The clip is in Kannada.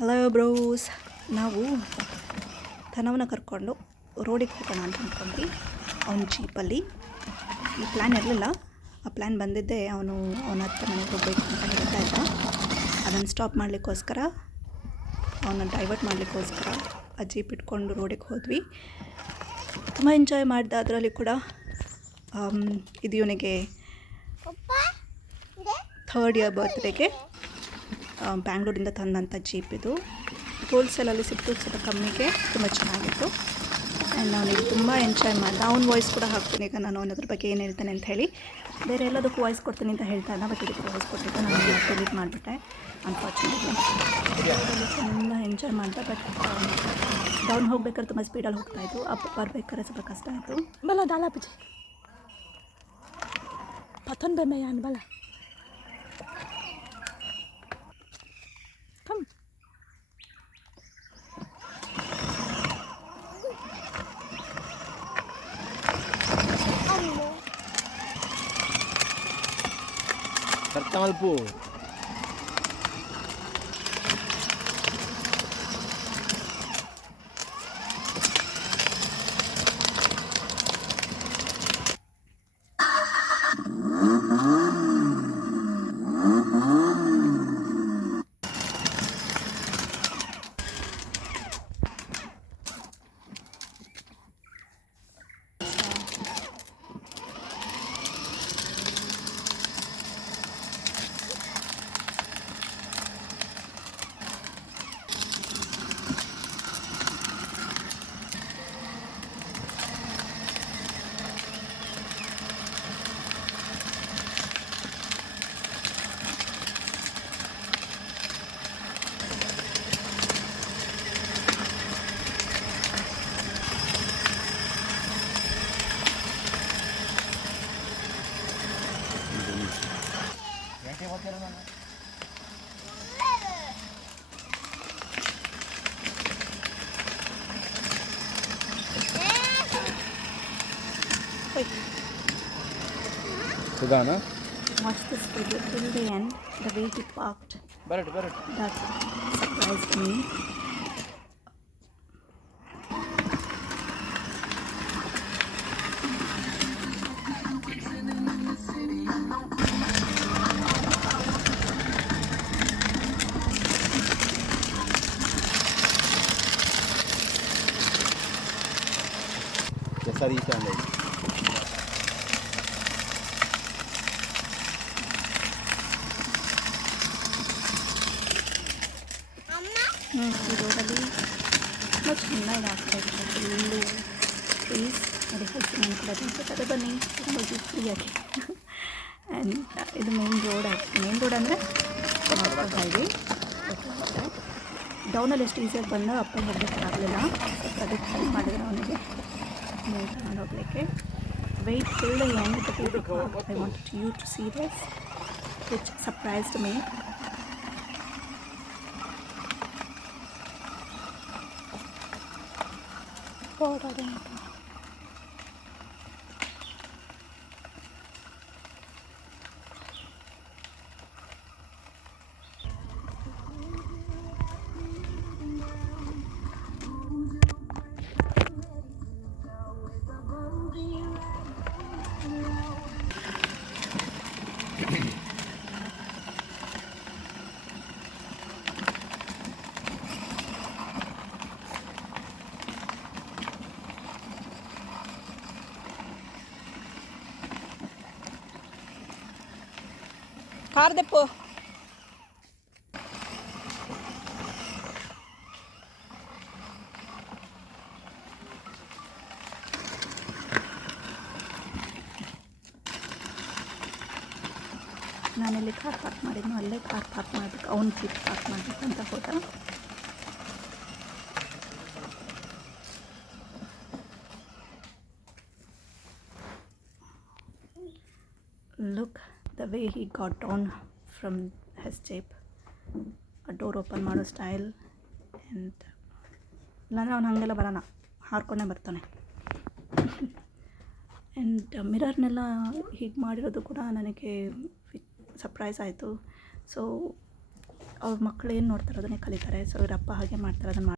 ಹಲೋ ಬ್ರೋಸ್, ನಾವು ತನವನ್ನ ಕರ್ಕೊಂಡು ರೋಡಿಗೆ ಹೋಗೋಣ ಅಂತ ಅಂದ್ಕೊಂಡ್ವಿ. ಅವ್ನ ಜೀಪಲ್ಲಿ ಈ ಪ್ಲ್ಯಾನ್ ಇರಲಿಲ್ಲ. ಆ ಪ್ಲ್ಯಾನ್ ಬಂದಿದ್ದೆ ಅವನ ಹತ್ರ ಮನೆಗೆ ಹೋಗಬೇಕು ಅಂತ ಹೇಳ್ತಾ ಇದ್ದ. ಅದನ್ನು ಸ್ಟಾಪ್ ಮಾಡಲಿಕ್ಕೋಸ್ಕರ, ಅವನ್ನ ಡೈವರ್ಟ್ ಮಾಡಲಿಕ್ಕೋಸ್ಕರ ಆ ಜೀಪ್ ಇಟ್ಕೊಂಡು ರೋಡಿಗೆ ಹೋದ್ವಿ. ತುಂಬ ಎಂಜಾಯ್ ಮಾಡಿದೆ. ಅದರಲ್ಲಿ ಕೂಡ ಇದು ಇವನಿಗೆ 3rd ಇಯರ್ ಬರ್ತ್ಡೇಗೆ ಬ್ಯಾಂಗ್ಳೂರಿಂದ ತಂದಂಥ ಜೀಪ್. ಇದು ಹೋಲ್ಸೇಲಲ್ಲಿ ಸಿಕ್ತು, ಸ್ವಲ್ಪ ಕಮ್ಮಿಗೆ, ತುಂಬ ಚೆನ್ನಾಗಿತ್ತು. ಆ್ಯಂಡ್ ಅವನಿಗೆ ತುಂಬ ಎಂಜಾಯ್ ಮಾಡಿದೆ. ಅವ್ನ ವಾಯ್ಸ್ ಕೂಡ ಹಾಕ್ತೀನಿ ಈಗ ನಾನು ಅದ್ರ ಬಗ್ಗೆ ಏನು ಹೇಳ್ತೇನೆ ಅಂತ ಹೇಳಿ. ಬೇರೆ ಎಲ್ಲದಕ್ಕೂ ವಾಯ್ಸ್ ಕೊಡ್ತೀನಿ ಅಂತ ಹೇಳ್ತಾ ಇದ್ದ, ಬಟ್ ಇದಕ್ಕೆ ವಾಯ್ಸ್ ಕೊಟ್ಟಿದ್ದೆ. ನಾನು ಡಿಲೀಟ್ ಮಾಡಿಬಿಟ್ಟೆ ಅನ್ಫಾರ್ಚುನೇಟ್ಲಿ. ತುಂಬ ಎಂಜಾಯ್ ಮಾಡಿದೆ. ಬಟ್ ಡೌನ್ ಹೋಗ್ಬೇಕಾದ್ರೆ ತುಂಬ ಸ್ಪೀಡಲ್ಲಿ ಹೋಗ್ತಾಯಿತ್ತು, ಅಪ್ ಬರ್ಬೇಕಾದ್ರೆ ಸ್ವಲ್ಪ ಕಷ್ಟ ಆಯಿತು. ಬಲ ದಾಲ ಪುಜಿ ಪಥನ್ ಬೆಮೆಯಾನ್ ಬಲ come Tertamalpu. Sudhana? Watch this video till the end. The way he parked, that surprised me. Yes, sir. ಈ ರೋಡಲ್ಲಿ ತುಂಬ ಚೆನ್ನಾಗಿ ಆಗ್ತಾಯಿತ್ತು. ಫುಲ್ಲು ಟ್ರೀಸ್, ಅದು ಹೆಚ್ಚು ನಾನು ಕೂಡ ತಿನ್ಸುತ್ತೆ. ಬನ್ನಿ ಹೋಗಿ ಫ್ರೀಯಾಗಿ. ಆ್ಯಂಡ್ ಇದು ಮೇನ್ ರೋಡ್ ಆಯಿತು. ಮೇನ್ ರೋಡ್ ಅಂದರೆ ಹೈವೇ. ಡೌನಲ್ಲಿ ಎಷ್ಟು ಈಸಿಯಾಗಿ ಬಂದ ಅಪ್ಪ ಹೋಗಬೇಕಾಗಲಿಲ್ಲ. ಸ್ವಲ್ಪ ಅದಕ್ಕೆ ಹೆಲ್ಪ್ ಮಾಡಿದ್ರು ಅವನಿಗೆ ಮೂವ್ ತಗೊಂಡು ಹೋಗಲಿಕ್ಕೆ. Wait till the end. I wanted you to see this, which surprised me. Car ದೆಪ್ಪು. ನಾನೆಲ್ಲಿ ಕಾರ್ ಪಾರ್ಕ್ ಮಾಡಿದ್ನೋ ಅಲ್ಲೇ ಕಾರ್ ಪಾರ್ಕ್ ಮಾಡಬೇಕು, ಅವ್ನ ಜೀಪ್ ಪಾರ್ಕ್ ಮಾಡಬೇಕು ಅಂತ ಹೋದ. Look the way he got down from his jeep. A door open ಮಾಡೋ ಸ್ಟೈಲ್. ಆ್ಯಂಡ್ ಇಲ್ಲಾಂದರೆ ಅವ್ನು ಹಾಗೆಲ್ಲ ಬರೋಣ, ಹಾರ್ಕೊಂಡೇ ಬರ್ತಾನೆ. ಆ್ಯಂಡ್ ಮಿರರ್ನೆಲ್ಲ ಹೀಗೆ ಮಾಡಿರೋದು ಕೂಡ ನನಗೆ ಸರ್ಪ್ರೈಸ್ ಆಯಿತು. ಸೊ ಅವ್ರ ಮಕ್ಕಳು ಏನು ನೋಡ್ತಾರೆ ಅದನ್ನೇ ಕಲಿತಾರೆ. ಸೊ ಇವ್ರ ಅಪ್ಪ ಹಾಗೆ ಮಾಡ್ತಾರೆ, ಅದನ್ನು